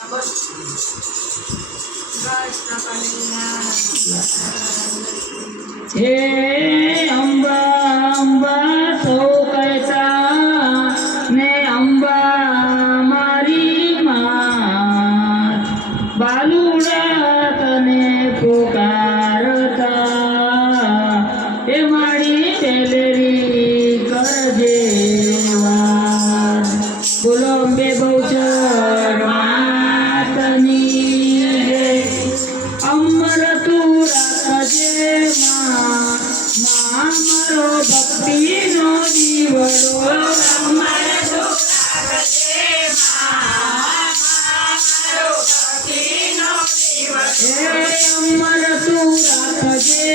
हे अंबा अंबा तो कहता ने अंबा मारी मात बालुड़ा तने पुकारता हे मारी तेलेरी करजे वार बोलो अंबे बहुचर मातनी अमर तू राखजे मारो भक्ति नो दीवड़ो अमर तू राखजे मारो भक्ति नो दीवड़ो अमर तू राखजे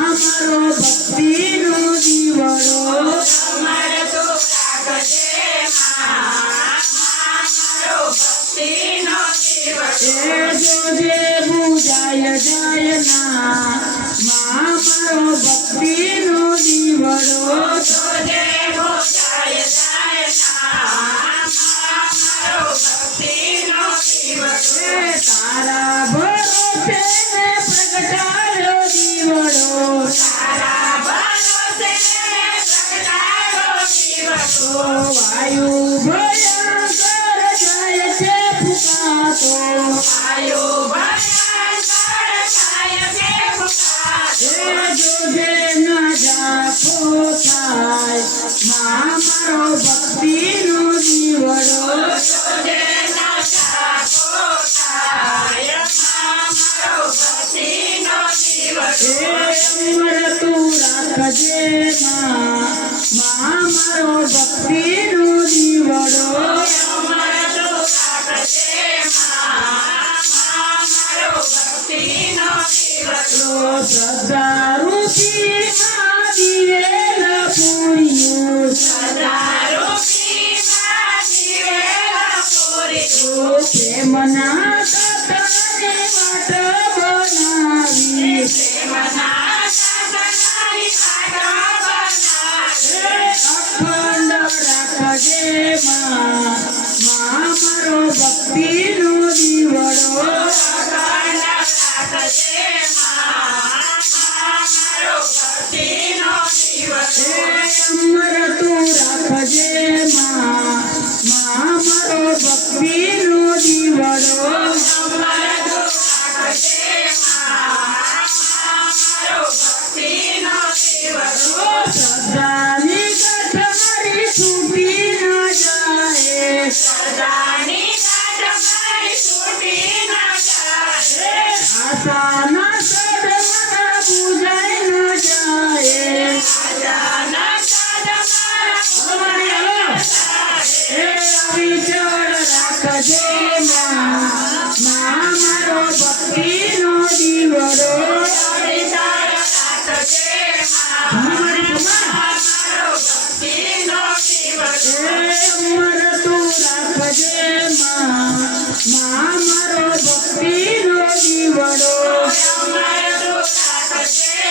मारो भक्ति नो दीवड़ो अमर तू राखजे मारो भक्ति नो जो जे बुझाय जाय ना मारो भक्ति नो दीवड़ो जो जे बुझाय जाय ना मारो भक्ति नो दीवड़ो तारा भरोसे ने प्रगटायो दीवड़ो तारा भरोसे ने प्रगटायो दीवड़ो वायु भयंकर जाय छे फुकातो आयो भयंकर जाय छे फुकातो जो जे न जापो थाय मारो भक्ति नो दीवड़ो जो जे न जापो थाय मारो भक्ति नो दीवड़ो अमर तू राखजे मारो भक्ति नो दीवड़ो अमर तू राखजे मारो भक्ति नो दीवड़ो सदा रूपी दिवेल पूरियो सदा रूपी दिवेल पूरियो प्रेमना सतने वाट बनावी प्रेमना सतनारी वाट बनावी अखंड राखजे मारो भक्ति नो दीवड़ो अखंड राखजे मारो भक्ति नो दीवड़ो अमर तू राखजे मारो भक्ति नो दीवड़ो अमर तू राखजे मारो भक्ति नो दीवड़ो सदानी गाठ मारी छूटी न जाए सदानी गाठ मारी छूटी न जाए आसाना सद मारा बुझाई न जाए आसाना सद मारा बुझाई न जाए विचार राखजे मारो भक्ति नो दीवड़ो विचार राखजे मारो भक्ति नो दीवड़ो अमर तू राखजे मारो भक्ति नो दीवड़ो अमर तू राखजे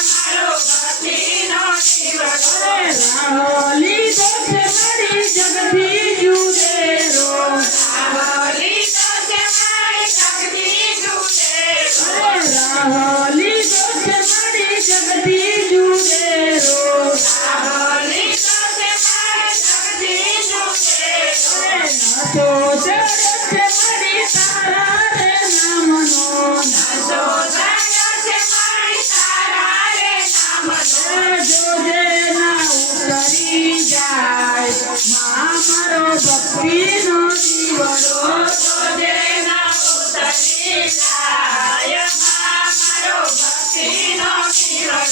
मारो भक्ति नो दीवड़ो राहोली दोसे मारी जगती जुदेरो राहोली दोसे मारी जगती जुदेरो राहोली दोसे मारी जगती जुदेरो राहोली दोसे मारी जगती जुदेरो नचो जगते मारी तारा रे नामनो नचो जगते मारी तारा रे नामनो जो जे ना उतरी जाय मारो भक्ति नो दीवड़ो जो जे ना उतरी जाय मारो भक्ति नो दीवड़ो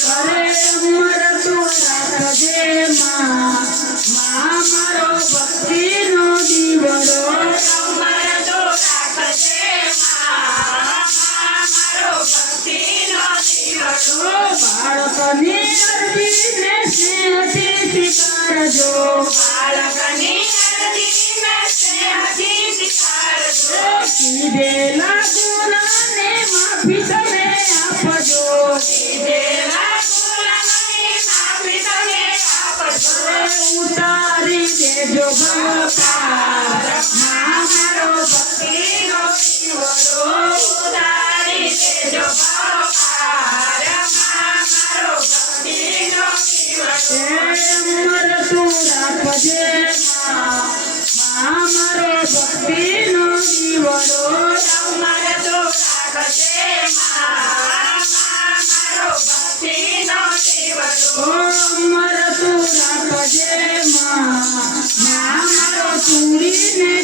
अमर तू राखजे मारो भक्ति नो दीवड़ो अमर तू राखजे मारो भक्ति नो दीवड़ो बाळकनी अर्जी ने स्नेहથી સ્વીકારજો બાળકની अर्जी ने स्नेहથી સ્વીકારજો કીધેલા ગુનાને માફી તમે આપજો કીધેલા ગુનાને માફી તમે આપજો ઉતારી દેજો ભગવાન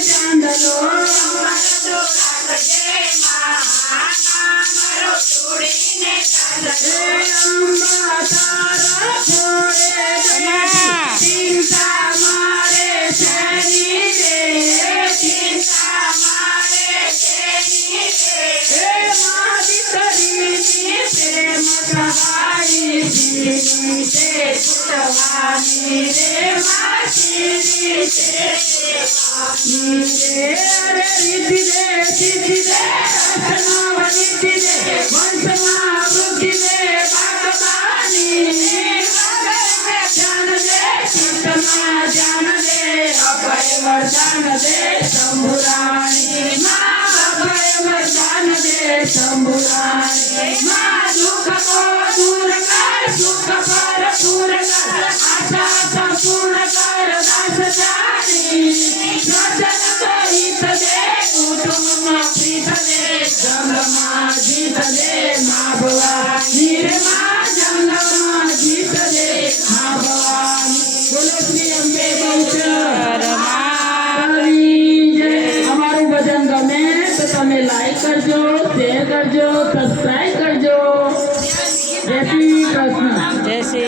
ચાંદલો મારો રાખજે મારા મારો છોડીને ચાંદલો અંબા તારા છોડે બેઠી ચિંતા મારે શેની રે ચિંતા મારે શેની રે મારી તરીની પ્રેમ સહાઈ જીની છે છૂટવાની રે માસીની છે રે રીતિ દે સિદ્ધિ દે રચનાવ નીતિ દે વંશમાં વૃદ્ધિ દે બાગબાની ધ્યાન દે ચિત્તમાં ધ્યાન દે અભય વરદાન દે શંભુરાણી માં અભય વરદાન દે શંભુરાણી માં દુઃખ કો દૂર કર સુખ પર પૂર કર આશા સંપૂર્ણ કર દાસ જાણી સ્વજન સહિત દે કુટુંબમાં પ્રીત દે જંગમાં જીત દે મા ભવાની રે મા જંગમાં જીત દે મા ભવાની બોલો શ્રી અંબે બહુચર અમારું ભજન ગમે તો તમે લાઈક કરજો શેર કરજો સબસ્ક્રાઇબ કરજો જય શ્રી કૃષ્ણ. જય શ્રી